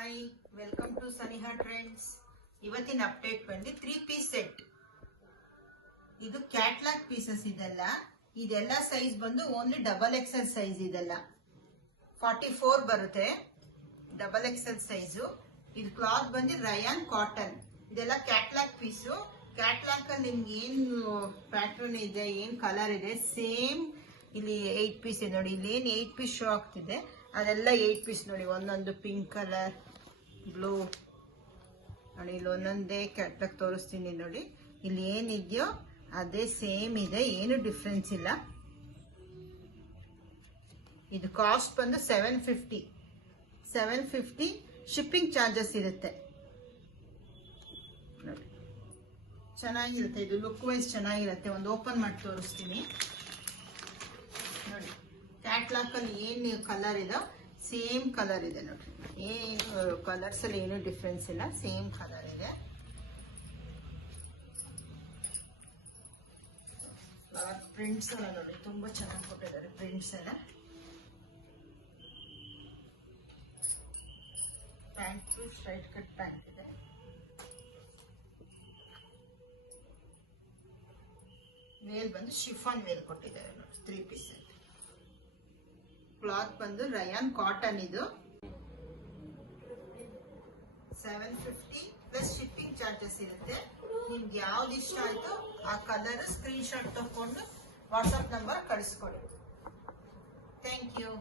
Hi, welcome to Saniha trends. ಇವತ್ತಿನ update ಬಂದು 3-piece set. ಇದು ಕ್ಯಾಟ್ಲಾಗ್ ಪೀಸಸ್ ಇದೆಲ್ಲ ಸೈಜ್ ಬಂದು ಓನ್ಲಿ XXL ಸೈಜ್. ಇದೆಲ್ಲ 44 ಬರುತ್ತೆ, XXL ಸೈಜು. ಇದು ಕ್ಲಾತ್ ಬಂದು ರಯಾನ್ ಕಾಟನ್. ಇದೆಲ್ಲ ಕ್ಯಾಟ್ಲಾಗ್ ಪೀಸು. ಕ್ಯಾಟ್ಲಾಗ್ ಅಲ್ಲಿ ನಿಮ್ಗೆ ಏನು ಪ್ಯಾಟರ್ನ್ ಇದೆ, ಏನ್ ಕಲರ್ ಇದೆ, ಸೇಮ್ ಇಲ್ಲಿ 8 ಪೀಸ್ ಇದೆ ನೋಡಿ. ಇಲ್ಲಿ ಏನ್ 8 ಪೀಸ್ ಶೋ ಆಗ್ತಿದೆ ಅದೆಲ್ಲ 8 ಪೀಸ್ ನೋಡಿ. ಒಂದೊಂದು ಪಿಂಕ್ ಕಲರ್, ಬ್ಲೂ ನೋಡಿ. ಇಲ್ಲಿ ಒಂದೊಂದೇ ಕ್ಯಾಟ್ಲಾಗ್ ತೋರಿಸ್ತೀನಿ ನೋಡಿ. ಇಲ್ಲಿ ಏನಿದೆಯೋ ಅದೇ ಸೇಮ್ ಇದೆ, ಏನು ಡಿಫ್ರೆನ್ಸ್ ಇಲ್ಲ. ಇದು ಕಾಸ್ಟ್ ಬಂದು 750 ಶಿಪ್ಪಿಂಗ್ ಚಾರ್ಜಸ್ ಇರುತ್ತೆ ನೋಡಿ. ಚೆನ್ನಾಗಿರುತ್ತೆ, ಇದು ಲುಕ್ ವೈಸ್ ಚೆನ್ನಾಗಿರುತ್ತೆ. ಒಂದು ಓಪನ್ ಮಾಡಿ ತೋರಿಸ್ತೀನಿ ನೋಡಿ. ಕ್ಯಾಟ್ಲಾಗ್ ಅಲ್ಲಿ ಏನು ಕಲರ್ ಇದೋ ಸೇಮ್ ಕಲರ್ ಇದೆ ನೋಡಿ. ಏನು ಕಲರ್ಸ್ ಅಲ್ಲಿ ಏನು ಡಿಫ್ರೆನ್ಸ್ ಇಲ್ಲ, ಸೇಮ್ ಕಲರ್ ಇದೆ. ಪ್ರಿಂಟ್ಸ್ ಎಲ್ಲ ನೋಡಿ, ತುಂಬಾ ಚೆನ್ನಾಗಿ ಕೊಟ್ಟಿದ್ದಾರೆ ಪ್ರಿಂಟ್ಸ್ ಎಲ್ಲ. ಪ್ಯಾಂಟ್ ಸ್ಟ್ರೈಟ್ ಕಟ್ ಪ್ಯಾಂಟ್ ಇದೆ. ಮೇಲ್ ಬಂದು ಶಿಫಾನ್ ಮೇಲ್ ಕೊಟ್ಟಿದ್ದಾರೆ ನೋಡಿ. 3 ಪೀಸ್ ಕ್ಲಾತ್ ಬಂದು ರಯಾನ್ ಕಾಟನ್. ಇದು 750 ಪ್ಲಸ್ ಶಿಪ್ಪಿಂಗ್ ಚಾರ್ಜಸ್ ಇರುತ್ತೆ. ನಿಮ್ಗೆ ಯಾವ್ದು ಇಷ್ಟ ಆಯ್ತು ಆ ಕಲರ್ ಸ್ಕ್ರೀನ್ ಶಾಟ್ ತಗೊಂಡು ವಾಟ್ಸ್ಆಪ್ ನಂಬರ್ ಕಳಿಸ್ಕೊಡಿ. Thank you.